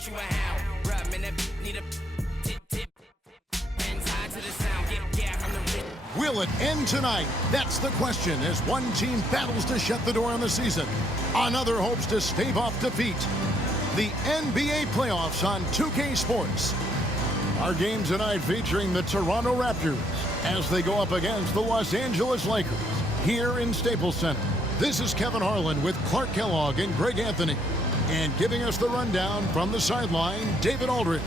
want you a hound. Rub, man, that need a tip. Hands high to the sound. Yeah, I'm the rich. Will it end tonight? That's the question as one team battles to shut the door on the season. Another hopes to stave off defeat. The NBA playoffs on 2K Sports. Our game tonight featuring the Toronto Raptors as they go up against the Los Angeles Lakers here in Staples Center. This is Kevin Harlan with Clark Kellogg and Greg Anthony. And giving us the rundown from the sideline, David Aldridge.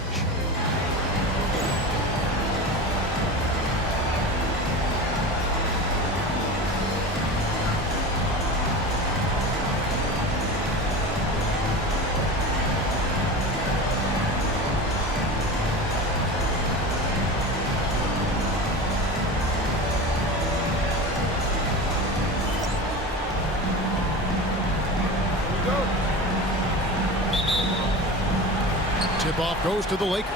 Tip-off goes to the Lakers.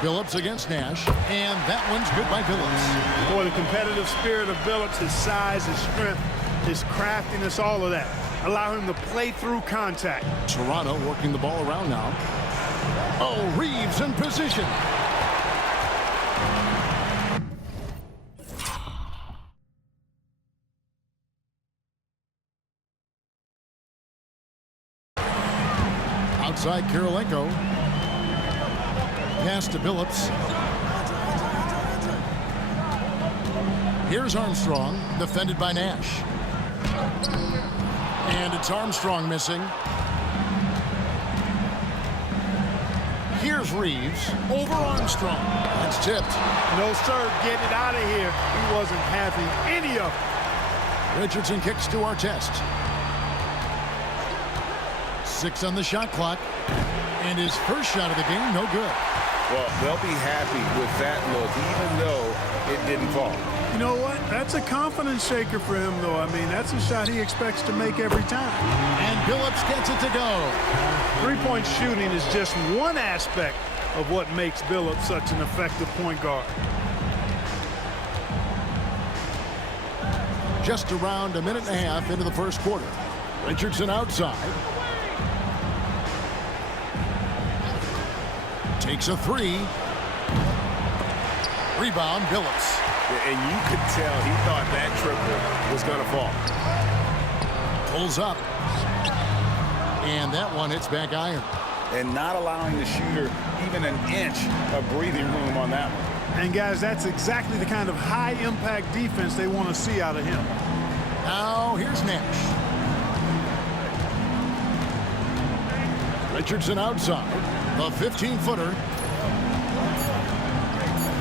Billups against Nash, and that one's good by Billups. Boy, the competitive spirit of Billups, his size, his strength, his craftiness, all of that allow him to play through contact. Toronto working the ball around now. Oh, Reeves in position. Outside Kirilenko. Pass to Billups. Here's Armstrong, defended by Nash. And it's Armstrong missing. Here's Reeves over Armstrong. That's tipped. No, sir, get it out of here. He wasn't having any of it. Richardson kicks to Artest. 6 on the shot clock. And his first shot of the game, no good. Well, they'll be happy with that look, even though it didn't fall. You know what? That's a confidence shaker for him, though. I mean, that's a shot he expects to make every time. And Billups gets it to go. Three-point shooting is just one aspect of what makes Billups such an effective point guard. Just around a minute and a half into the first quarter. Richardson outside. Takes a three. Rebound, Billups. And you could tell he thought that triple was going to fall. Pulls up. And that one hits back iron. And not allowing the shooter even an inch of breathing room on that one. And, guys, that's exactly the kind of high-impact defense they want to see out of him. Now, here's Nash. Richardson outside. The 15-footer.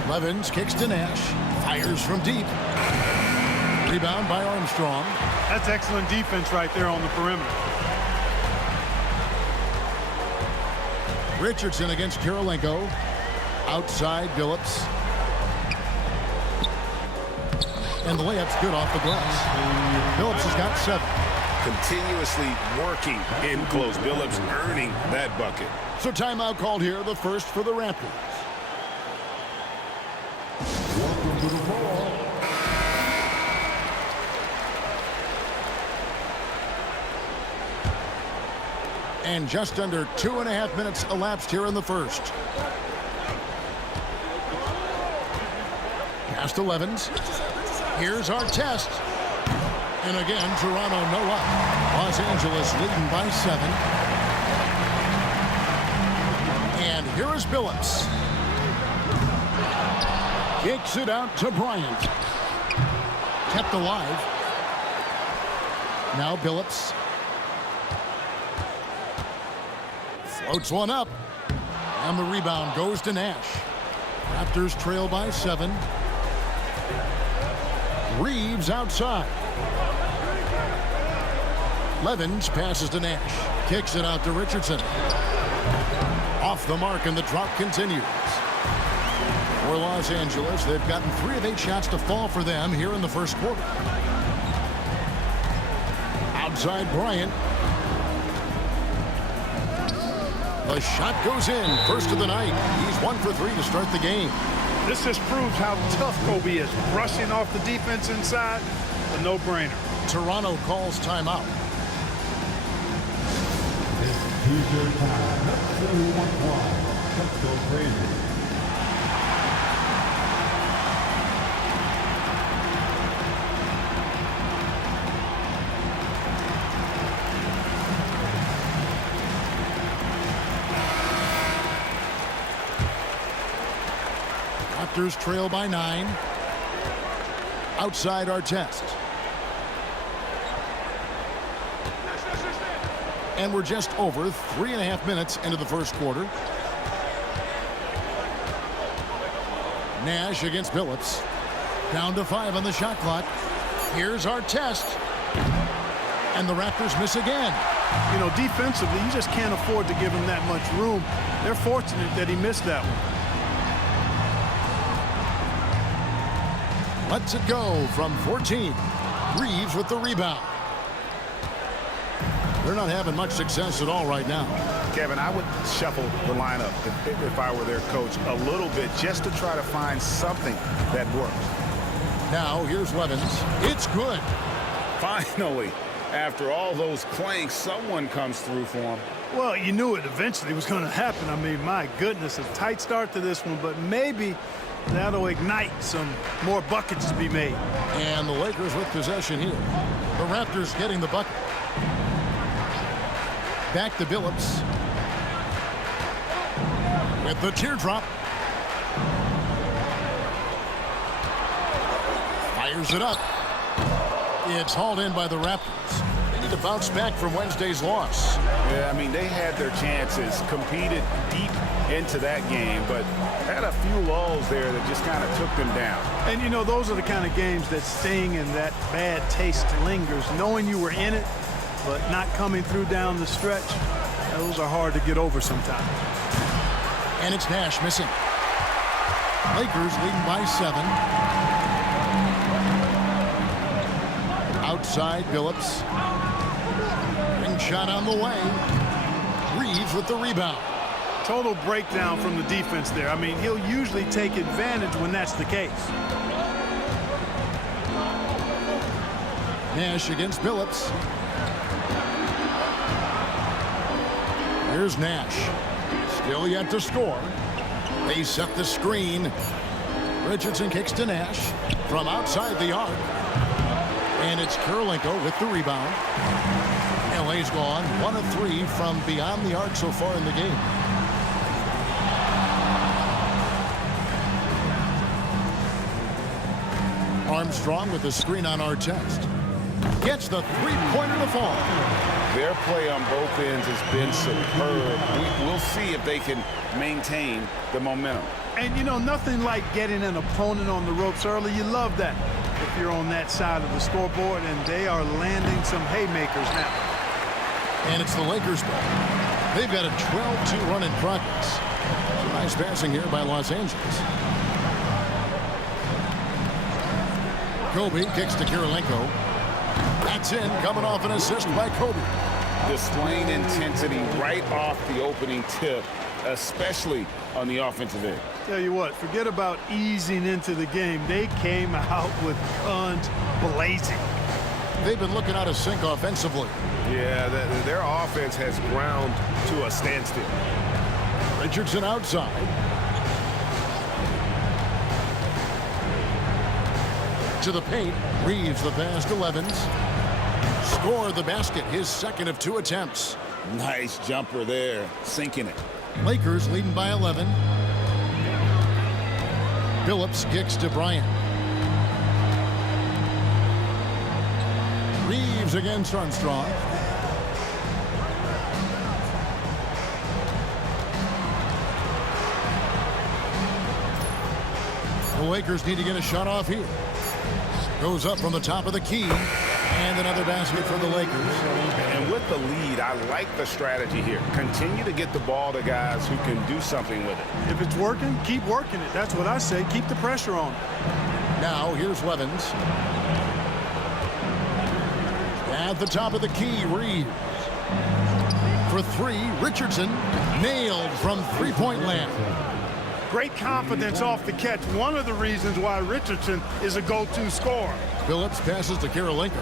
Levens kicks to Nash. Fires from deep. Rebound by Armstrong. That's excellent defense right there on the perimeter. Richardson against Kirilenko. Outside Billups. And the layup's good off the glass. Billups has got 7. Continuously working in close. Billups earning that bucket. So timeout called here, the first for the Raptors. Welcome to the ball. And just under 2.5 minutes elapsed here in the first. Pass to Levens. Here's Artest. And again, Toronto no up. Los Angeles leading by 7. And here is Billups. Kicks it out to Bryant. Kept alive. Now Billups. Floats one up. And the rebound goes to Nash. Raptors trail by 7. Reeves outside. Levens passes to Nash. Kicks it out to Richardson. Off the mark, and the drop continues. For Los Angeles, they've gotten 3 of 8 shots to fall for them here in the first quarter. Outside Bryant. The shot goes in. First of the night. He's 1 for 3 to start the game. This just proves how tough Kobe is. Rushing off the defense inside, a no-brainer. Toronto calls timeout. T-shirt time. Let's go crazy. Raptors trail by 9. Outside Artest. And we're just over 3.5 minutes into the first quarter. Nash against Billups. Down to 5 on the shot clock. Here's Artest. And the Raptors miss again. You know, defensively, you just can't afford to give him that much room. They're fortunate that he missed that one. Lets it go from 14. Reeves with the rebound. They're not having much success at all right now. Kevin, I would shuffle the lineup if I were their coach a little bit just to try to find something that works. Now here's Levens. It's good. Finally, after all those clanks, someone comes through for him. Well, you knew it eventually was going to happen. I mean, my goodness, a tight start to this one, but maybe that'll ignite some more buckets to be made. And the Lakers with possession here. The Raptors getting the bucket. Back to Billups. With the teardrop. Fires it up. It's hauled in by the Raptors. They need to bounce back from Wednesday's loss. Yeah, I mean, they had their chances, competed deep into that game, but had a few lulls there that just kind of took them down. And, you know, those are the kind of games that sting and that bad taste lingers. Knowing you were in it, but not coming through down the stretch, those are hard to get over sometimes. And it's Nash missing. Lakers leading by 7. Outside Billups. Ring shot on the way. Reeves with the rebound. Total breakdown from the defense there. I mean, he'll usually take advantage when that's the case. Nash against Billups. Here's Nash. Still yet to score. They set the screen. Richardson kicks to Nash from outside the arc. And it's Kirilenko with the rebound. LA's gone 1 of 3 from beyond the arc so far in the game. Armstrong with the screen on Artest. Gets the three-pointer to fall. Their play on both ends has been superb. We'll see if they can maintain the momentum. And, you know, nothing like getting an opponent on the ropes early. You love that if you're on that side of the scoreboard, and they are landing some haymakers now. And it's the Lakers ball. They've got a 12-2 run in progress. Some nice passing here by Los Angeles. Kobe kicks to Kirilenko. That's in, coming off an assist by Kobe. Displaying intensity right off the opening tip, especially on the offensive end. Tell you what, forget about easing into the game. They came out with guns blazing. They've been looking out of sync offensively. Yeah, their offense has ground to a standstill. Richardson outside. To the paint. Reeves the pass to Levens. Score the basket, his second of 2 attempts. Nice jumper there, sinking it. Lakers leading by 11. Billups kicks to Bryant. Reeves against Armstrong. The Lakers need to get a shot off here. Goes up from the top of the key. And another basket for the Lakers. And with the lead, I like the strategy here. Continue to get the ball to guys who can do something with it. If it's working, keep working it. That's what I say. Keep the pressure on. Now here's Levens. At the top of the key, Reeves. For 3, Richardson nailed from three-point land. Great confidence off the catch. One of the reasons why Richardson is a go-to scorer. Phillips passes to Karolinko.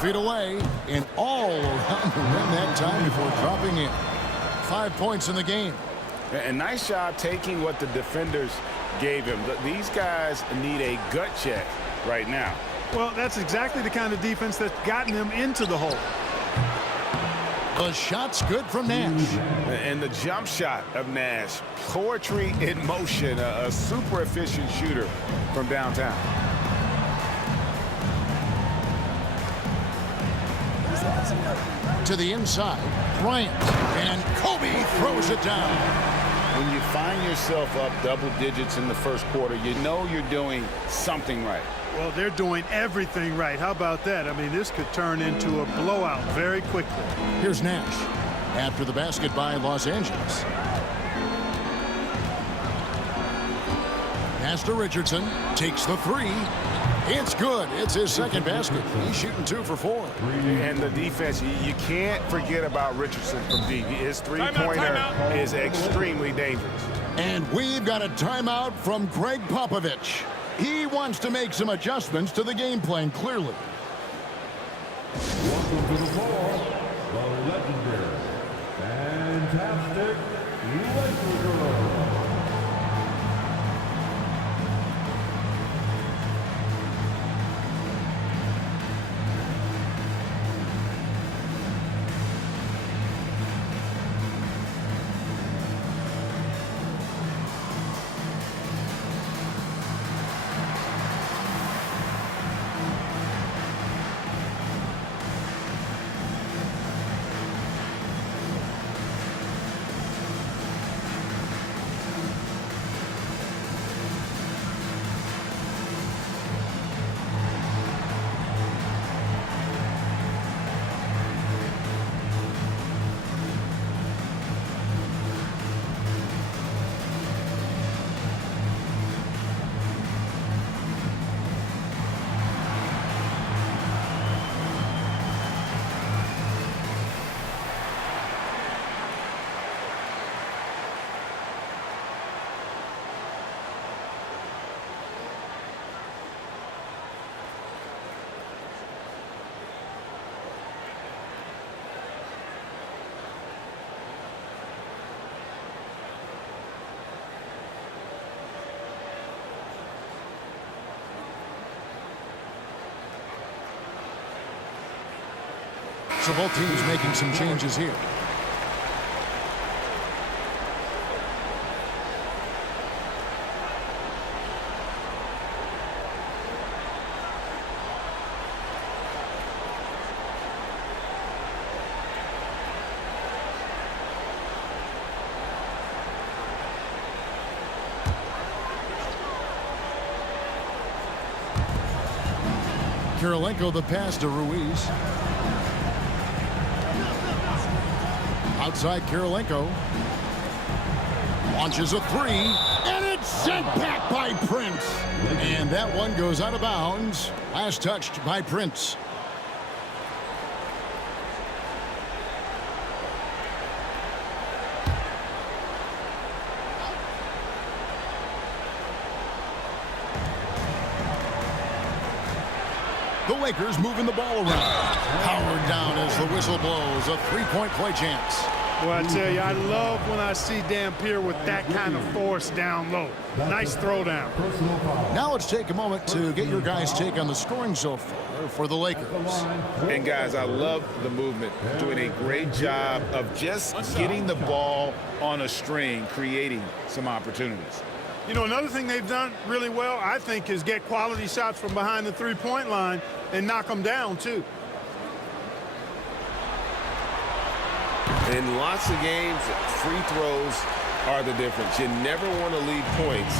Feet away and all around the rim that time before dropping in. 5 points in the game. And nice job taking what the defenders gave him. These guys need a gut check right now. Well, that's exactly the kind of defense that's gotten them into the hole. The shot's good from Nash. And the jump shot of Nash. Poetry in motion. A super efficient shooter from downtown. To the inside, Bryant, and Kobe throws it down. When you find yourself up double digits in the first quarter, you know you're doing something right. Well, they're doing everything right. How about that? I mean, this could turn into a blowout very quickly. Here's Nash after the basket by Los Angeles. Pass to Richardson, takes the three. It's good. It's his second basket. He's shooting 2 for 4. And the defense, you can't forget about Richardson from deep. His three-pointer is extremely dangerous. And we've got a timeout from Greg Popovich. He wants to make some adjustments to the game plan, clearly. Welcome to the floor, the legendary, fantastic Lakers. So both teams making some changes here. Karolinko the pass to Ruiz. Outside Karolinko. Launches a three. And it's sent back by Prince. And that one goes out of bounds. Last touched by Prince. The Lakers moving the ball around. Powered down as the whistle blows. A three-point play chance. Well, I tell you, I love when I see Dampier with that kind of force down low. Nice throwdown. Now let's take a moment to get your guys' take on the scoring so far for the Lakers. And guys, I love the movement. Doing a great job of just getting the ball on a string, creating some opportunities. You know, another thing they've done really well, I think, is get quality shots from behind the three-point line and knock them down, too. In lots of games, free throws are the difference. You never want to leave points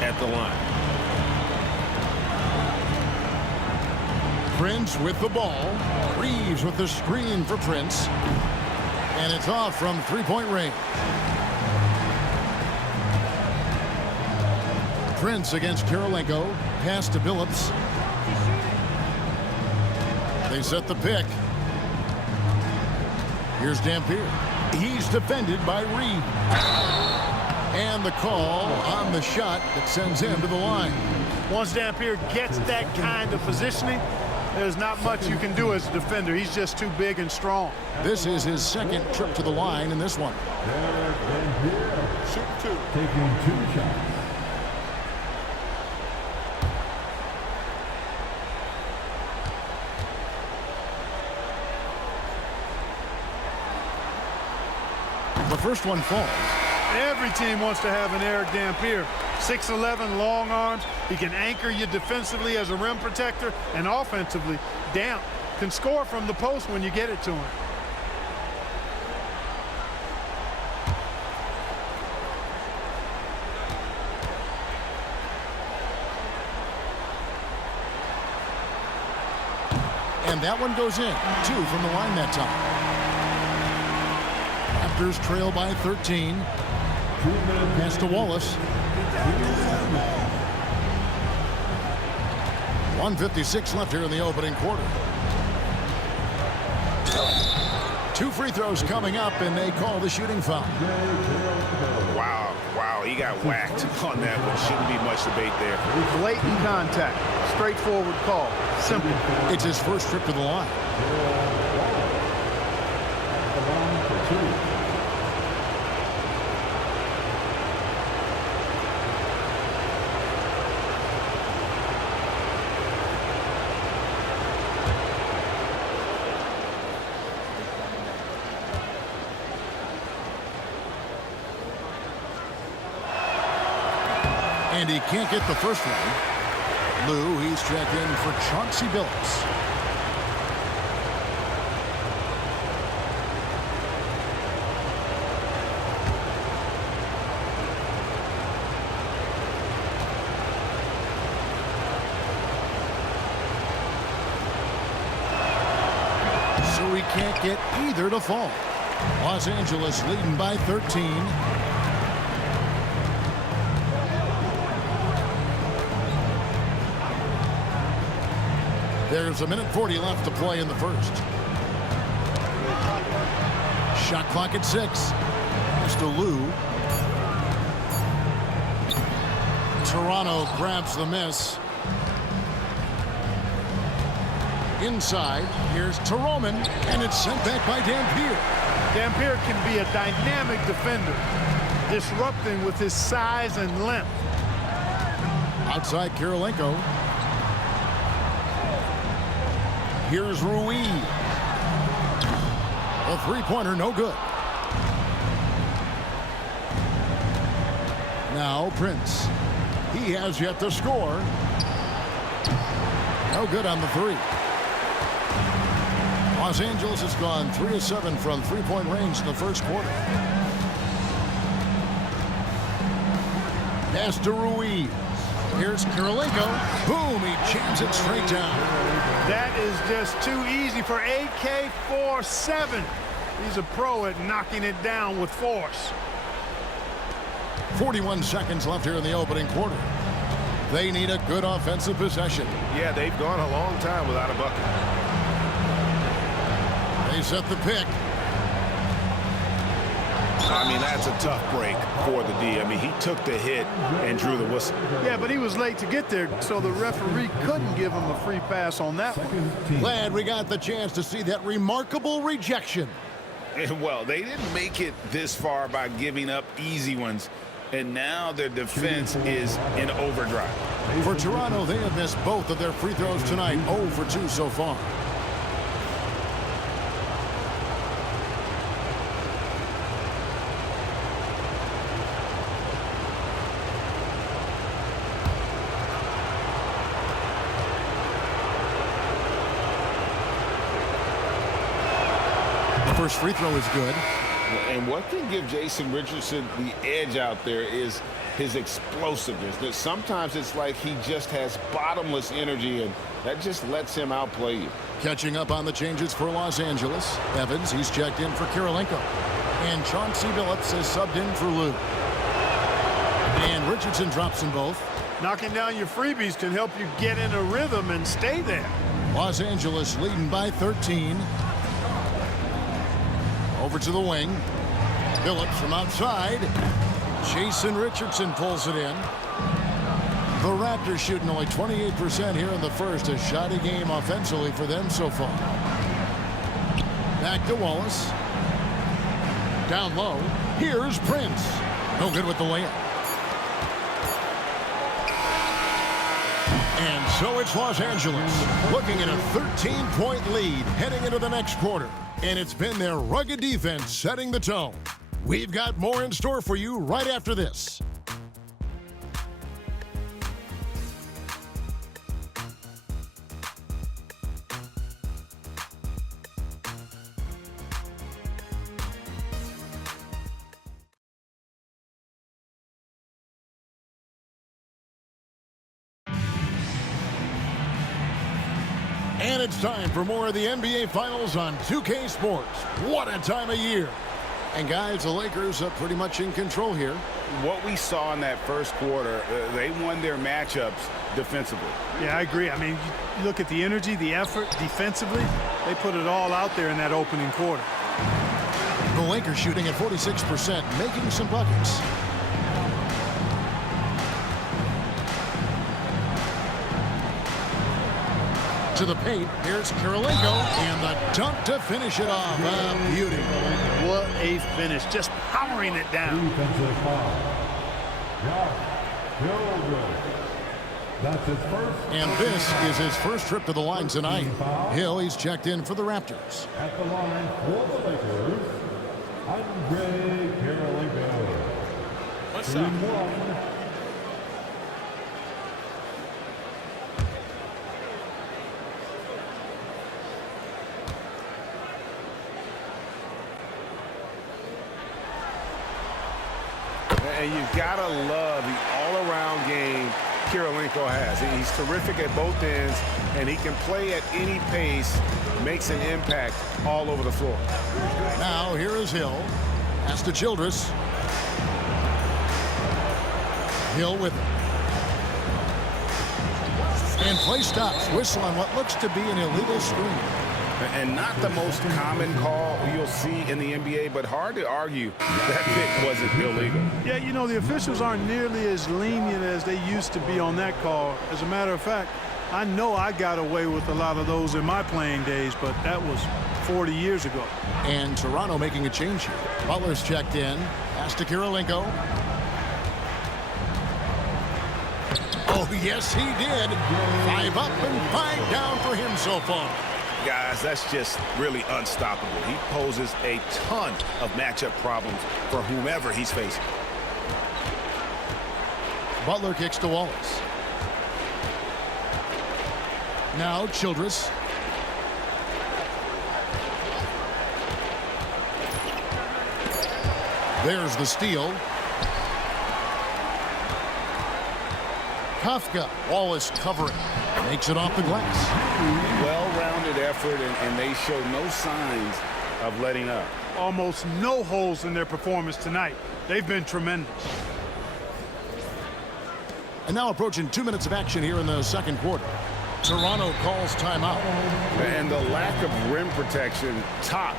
at the line. Prince with the ball. Reeves with the screen for Prince. And it's off from three-point range. Prince against Karolinko. Pass to Billups. They set the pick. Here's Dampier. He's defended by Reed. And the call on the shot that sends him to the line. Once Dampier gets that kind of positioning, there's not much you can do as a defender. He's just too big and strong. This is his second trip to the line in this one. Shoot two. Taking 2 shots. The first one falls. Every team wants to have an Eric Dampier. 6'11", long arms. He can anchor you defensively as a rim protector, and offensively, Damp can score from the post when you get it to him. And that one goes in. 2 from the line that time. Raptors trail by 13. Pass to Wallace. 1:56 left here in the opening quarter. 2 free throws coming up, and they call the shooting foul. Wow, he got whacked on that one. Shouldn't be much debate there. Blatant contact. Straightforward call. Simple. It's his first trip to the line. And he can't get the first one. Lou, he's checked in for Chauncey Billups. So he can't get either to fall. Los Angeles leading by 13. There's 1:40 left to play in the first. Shot clock at 6. Pass to Lou. Toronto grabs the miss. Inside, here's to Roman, and it's sent back by Dampier. Dampier can be a dynamic defender, disrupting with his size and length. Outside Karolinko. Here's Ruiz. A three-pointer, no good. Now Prince. He has yet to score. No good on the 3. Los Angeles has gone 3 of 7 from three-point range in the first quarter. Pass to Ruiz. Here's Karolinko. Boom, he jams it straight down. That is just too easy for AK-47. He's a pro at knocking it down with force. 41 seconds left here in the opening quarter. They need a good offensive possession. Yeah, they've gone a long time without a bucket. They set the pick. I mean, that's a tough break for the D. I mean, he took the hit and drew the whistle. Yeah, but he was late to get there, so the referee couldn't give him a free pass on that one. Glad we got the chance to see that remarkable rejection. And, well, they didn't make it this far by giving up easy ones, and now their defense is in overdrive. For Toronto, they have missed both of their free throws tonight, 0 for 2 so far. First free throw is good. And what can give Jason Richardson the edge out there is his explosiveness. That sometimes it's like he just has bottomless energy, and that just lets him outplay you. Catching up on the changes for Los Angeles. Evans, he's checked in for Karolinko. And Chauncey Billups is subbed in for Lou. And Richardson drops them both. Knocking down your freebies can help you get in a rhythm and stay there. Los Angeles leading by 13. Over to the wing. Phillips from outside. Jason Richardson pulls it in. The Raptors shooting only 28% here in the first. A shoddy game offensively for them so far. Back to Wallace. Down low. Here's Prince. No good with the layup. And so it's Los Angeles looking at a 13-point lead heading into the next quarter. And it's been their rugged defense setting the tone. We've got more in store for you right after this. And it's time for more of the NBA Finals on 2K Sports. What a time of year. And guys, the Lakers are pretty much in control here. What we saw in that first quarter, they won their matchups defensively. Yeah, I agree. I mean, you look at the energy, the effort defensively. They put it all out there in that opening quarter. The Lakers shooting at 46%, making some buckets. To the paint, here's Karolinko, and the dunk to finish it off. Beauty. What a finish, just powering it down. Defensive foul. That's his first. And this is his first trip to the line tonight. Hill, he's checked in for the Raptors. At the line for the Lakers, Andre Karolinko. What's up? 3-1. And you've got to love the all-around game Karolinko has. He's terrific at both ends, and he can play at any pace, makes an impact all over the floor. Now, here is Hill. Pass to Childress. Hill with it. And play stops. Whistle on what looks to be an illegal screen. And not the most common call you'll see in the NBA, but hard to argue that pick wasn't illegal. Yeah, you know, the officials aren't nearly as lenient as they used to be on that call. As a matter of fact, I know I got away with a lot of those in my playing days, but that was 40 years ago. And Toronto making a change here. Butler's checked in. Pass to Karolinko. Oh, yes, he did. 5 up and 5 down for him so far. Guys, that's just really unstoppable. He poses a ton of matchup problems for whomever he's facing. Butler kicks to Wallace. Now Childress. There's the steal. Kafka. Wallace covering. Makes it off the glass. Well-rounded effort, and they show no signs of letting up. Almost no holes in their performance tonight. They've been tremendous. And now approaching 2 minutes of action here in the second quarter. Toronto calls timeout. And the lack of rim protection, top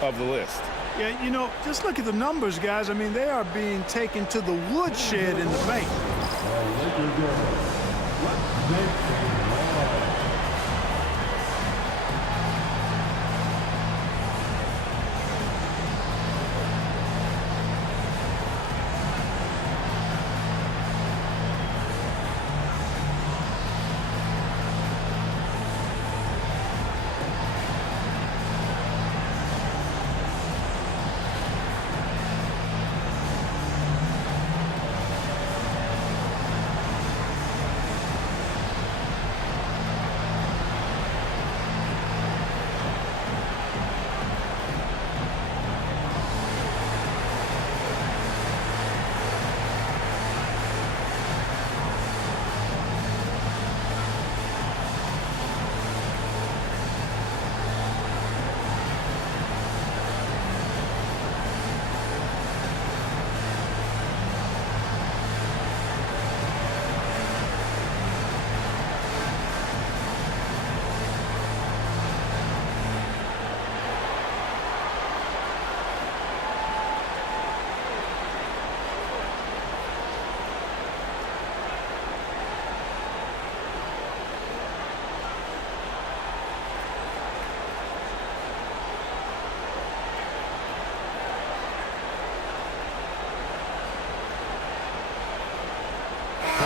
of the list. Yeah, you know, just look at the numbers, guys. I mean, they are being taken to the woodshed in the paint.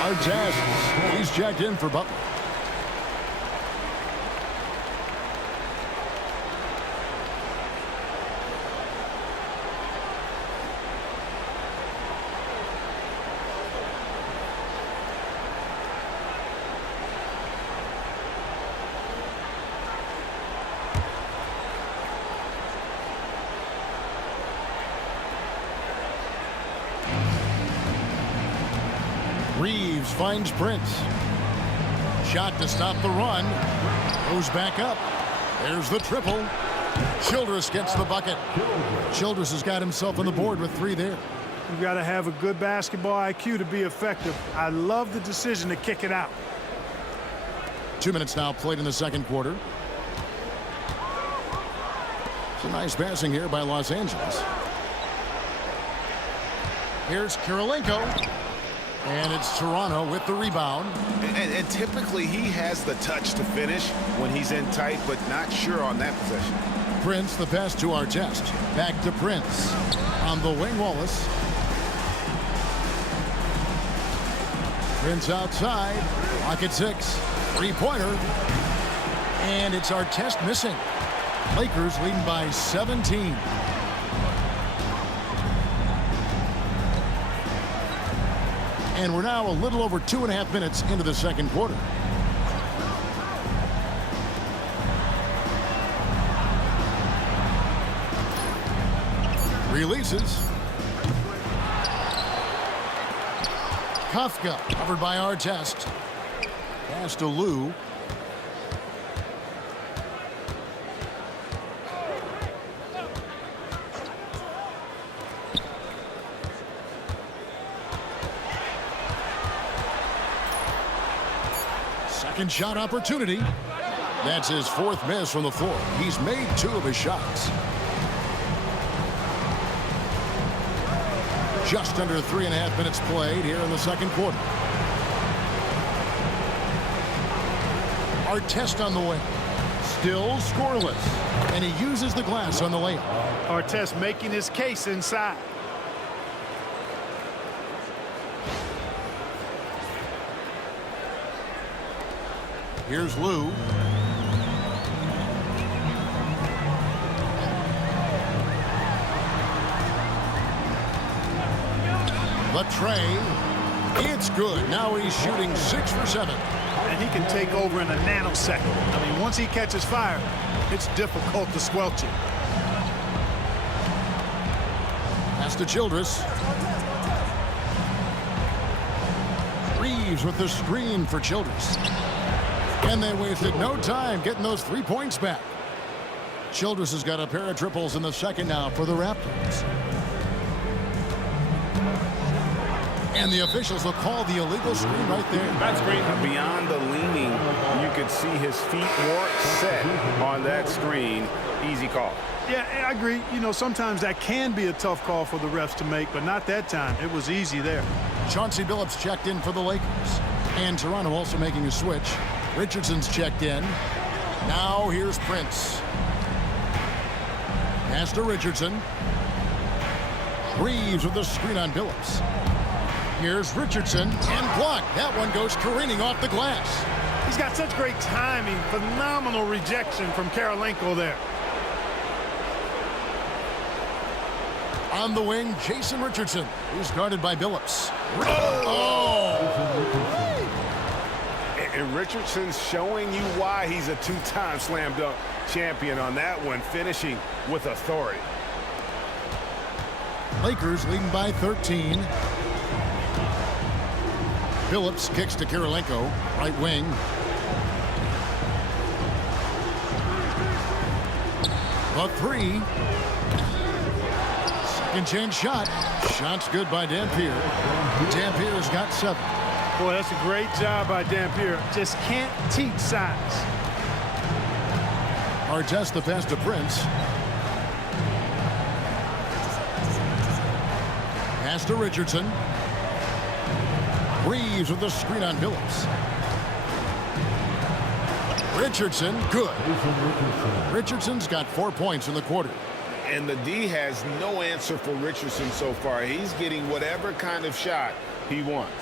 Artest, he's checked in for Butler. Reeves finds Prince. Shot to stop the run. Goes back up. There's the triple. Childress gets the bucket. Childress has got himself on the board with 3 there. You've got to have a good basketball IQ to be effective. I love the decision to kick it out. 2 minutes now played in the second quarter. Some nice passing here by Los Angeles. Here's Kirilenko. And it's Toronto with the rebound. And typically he has the touch to finish when he's in tight, but not sure on that possession. Prince, the pass to Artest. Back to Prince. On the wing, Wallace. Prince outside. Clock at 6. Three-pointer. And it's Artest missing. Lakers leading by 17. And we're now a little over 2.5 minutes into the second quarter. Releases. Kafka covered by Artest. Pass to Lou. Second shot opportunity. That's his 4th miss from the floor. He's made 2 of his shots. Just under 3.5 minutes played here in the second quarter. Artest on the wing. Still scoreless. And he uses the glass on the layup. Artest making his case inside. Here's Lou. The tray. It's good. Now he's shooting 6 for 7. And he can take over in a nanosecond. I mean, once he catches fire, it's difficult to squelch it. Pass to Childress. Reeves with the screen for Childress. And they wasted no time getting those 3 points back. Childress has got a pair of triples in the second now for the Raptors. And the officials will call the illegal screen right there. That screen. Beyond the leaning, you could see his feet weren't set on that screen. Easy call. Yeah, I agree. You know, sometimes that can be a tough call for the refs to make, but not that time. It was easy there. Chauncey Billups checked in for the Lakers. And Toronto also making a switch. Richardson's checked in. Now here's Prince. Pass to Richardson. Reeves with the screen on Billups. Here's Richardson and blocked. That one goes careening off the glass. He's got such great timing. Phenomenal rejection from Kirilenko there. On the wing, Jason Richardson, who's guarded by Billups. And Richardson's showing you why he's a 2-time slam dunk champion on that one, finishing with authority. Lakers leading by 13. Billups kicks to Kirilenko, right wing. A 3. Second chance shot. Shot's good by Dampier. Dampier's got 7. Boy, that's a great job by Dampier. Just can't teach size. Artest the pass to Prince. Pass to Richardson. Reeves with the screen on Billups. Richardson, good. Richardson's got 4 points in the quarter. And the D has no answer for Richardson so far. He's getting whatever kind of shot he wants.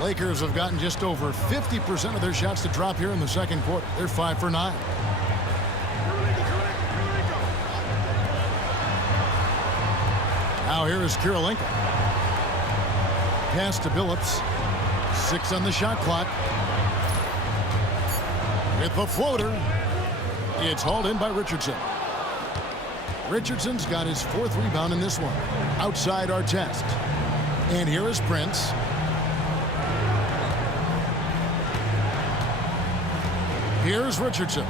Lakers have gotten just over 50% of their shots to drop here in the second quarter. They're 5 for 9. Now here is Kirilenko. Pass to Billups. 6 on the shot clock. With the floater. It's hauled in by Richardson. Richardson's got his 4th rebound in this one. Outside Artest. And here is Prince. Here's Richardson.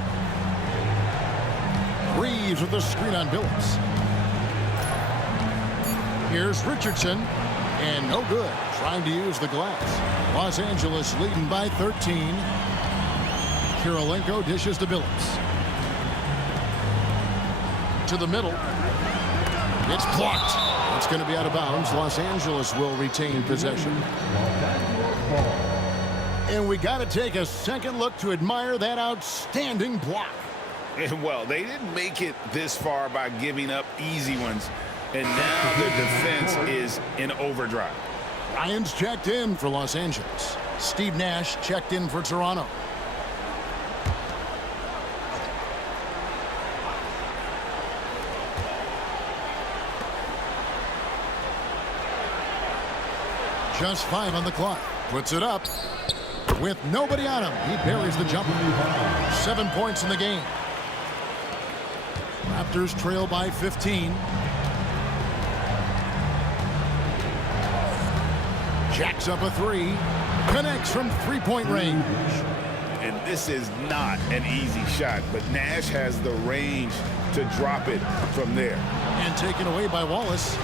Reeves with the screen on Billups. Here's Richardson. And no good. Trying to use the glass. Los Angeles leading by 13. Kirilenko dishes to Billups. To the middle. It's blocked. It's going to be out of bounds. Los Angeles will retain possession. And we got to take a second look to admire that outstanding block. And well, they didn't make it this far by giving up easy ones. And now their defense is in overdrive. Ryan's checked in for Los Angeles. Steve Nash checked in for Toronto. Just 5 on the clock. Puts it up. With nobody on him, he buries the jumper. 7 points in the game. Raptors trail by 15. Jacks up a 3. Connects from 3-point range. And this is not an easy shot, but Nash has the range to drop it from there. And taken away by Wallace.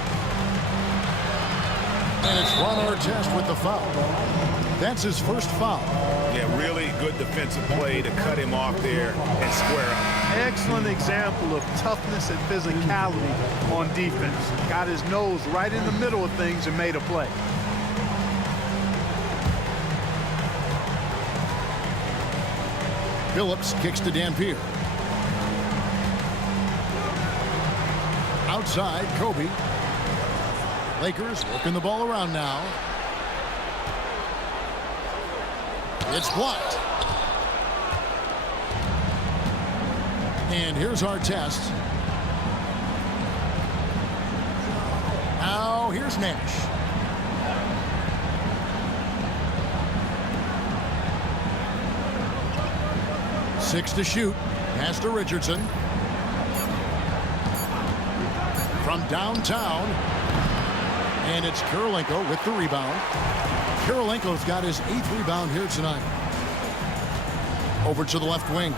And it's Ron Artest with the foul. That's his first foul. Yeah, really good defensive play to cut him off there and square up. Excellent example of toughness and physicality on defense. Got his nose right in the middle of things and made a play. Billups kicks to Dampier. Outside, Kobe. Lakers working the ball around now. It's blocked. And here's Artest. Now here's Nash. Six to shoot. Pass to Richardson. From downtown. And it's Kirilenko with the rebound. Kirilenko's got his 8th rebound here tonight. Over to the left wing.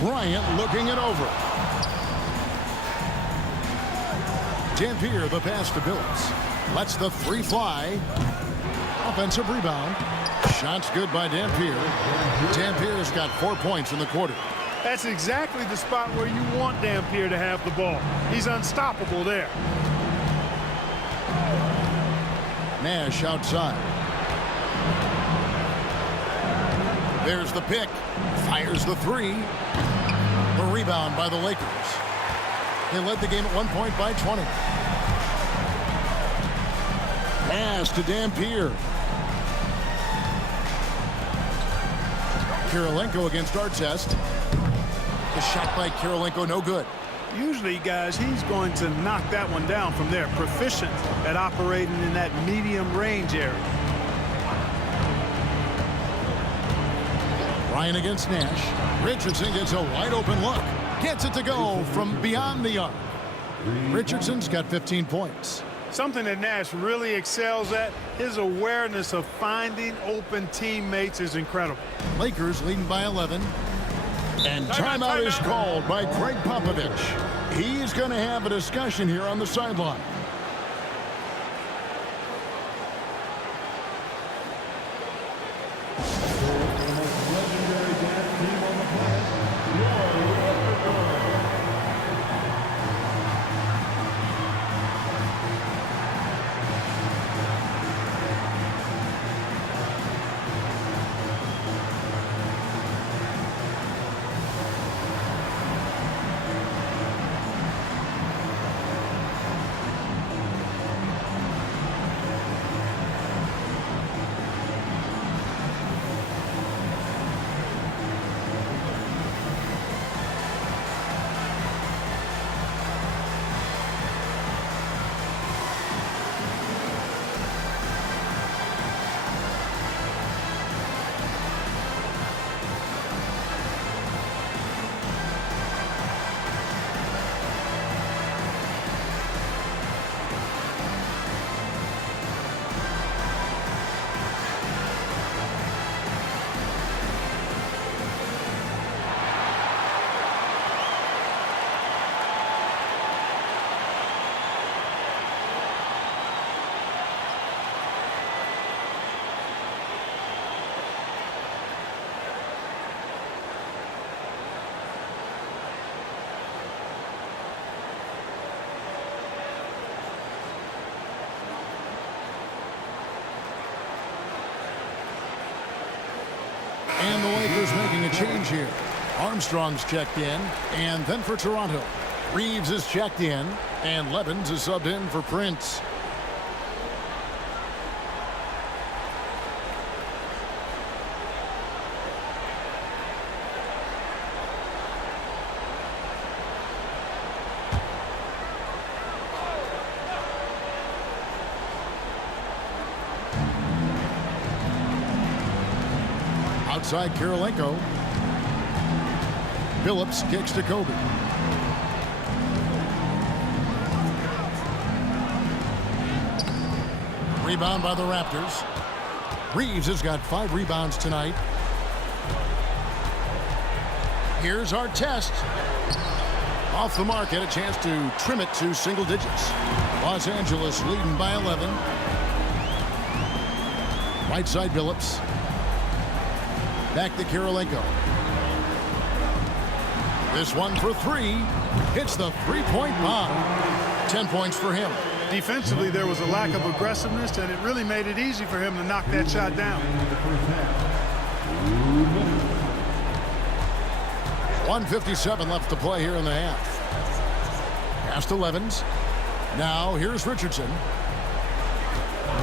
Bryant looking it over. Dampier the pass to Billups. Lets the 3 fly. Offensive rebound. Shots good by Dampier. Dampier's got 4 points in the quarter. That's exactly the spot where you want Dampier to have the ball. He's unstoppable there. Nash outside. There's the pick. Fires the 3. The rebound by the Lakers. They led the game at 1 point by 20. Pass to Dampier. Kirilenko against Artest. The shot by Kirilenko, no good. Usually, guys, he's going to knock that one down from there. Proficient at operating in that medium range area. Ryan against Nash. Richardson gets a wide open look. Gets it to go from beyond the arc. Richardson's got 15 points. Something that Nash really excels at, his awareness of finding open teammates is incredible. Lakers leading by 11. And timeout is called by Greg Popovich. He's going to have a discussion here on the sideline. And the Lakers making a change here. Armstrong's checked in, and then for Toronto, Reeves is checked in, and Levens is subbed in for Prince. Outside Kirilenko. Phillips kicks to Kobe. Rebound by the Raptors. Reeves has got 5 rebounds tonight. Here's our test. Off the mark, had a chance to trim it to single digits. Los Angeles leading by 11. Right side Phillips. Back to Kirilenko. This one for 3. Hits the three-point bomb. 10 points for him. Defensively, there was a lack of aggressiveness, and it really made it easy for him to knock that shot down. 1:57 left to play here in the half. Pass to Levens. Now here's Richardson.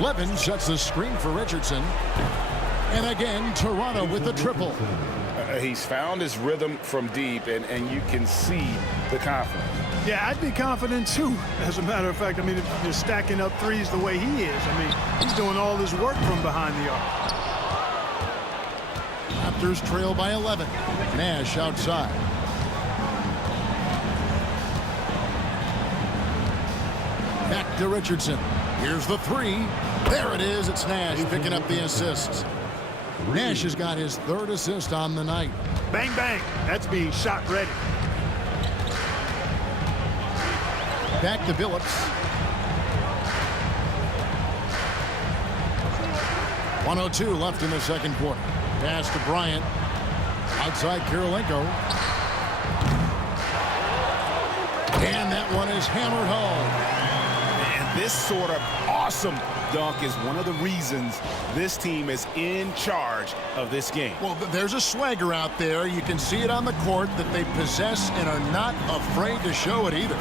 Levens sets the screen for Richardson. And again, Toronto with the triple. He's found his rhythm from deep, and you can see the confidence. Yeah, I'd be confident too. As a matter of fact, I mean, if you're stacking up threes the way he is, I mean, he's doing all his work from behind the arc. Raptors trail by 11. Nash outside. Back to Richardson. Here's the 3. There it is. It's Nash picking up the assist. Nash has got his 3rd assist on the night. Bang, bang. That's being shot ready. Back to Phillips. 1:02 left in the second quarter. Pass to Bryant. Outside Kirilenko. And that one is hammered home. And this sort of awesome dunk is one of the reasons this team is in charge of this game. Well, there's a swagger out there. You can see it on the court that they possess and are not afraid to show it either.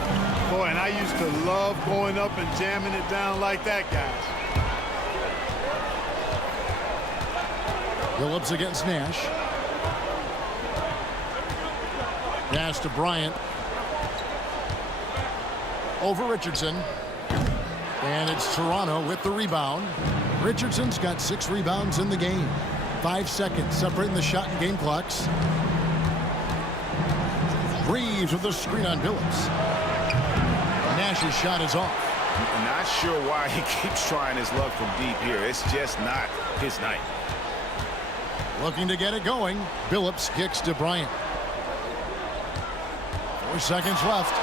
Boy, and I used to love going up and jamming it down like that, guys. Phillips against Nash. Pass to Bryant. Over Richardson. And it's Toronto with the rebound. Richardson's got 6 rebounds in the game. 5 seconds separating the shot and game clocks. Reeves with the screen on Phillips. Nash's shot is off. I'm not sure why he keeps trying his luck from deep here. It's just not his night. Looking to get it going. Phillips kicks to Bryant. 4 seconds left.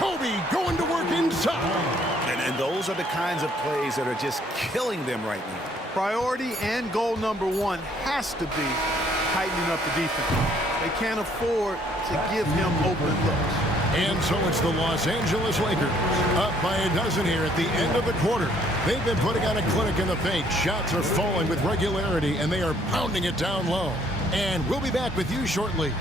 Kobe going to work inside. And those are the kinds of plays that are just killing them right now. Priority and goal number 1 has to be tightening up the defense. They can't afford to give him open looks. And so it's the Los Angeles Lakers up by a dozen here at the end of the quarter. They've been putting on a clinic in the paint. Shots are falling with regularity, and they are pounding it down low. And we'll be back with you shortly.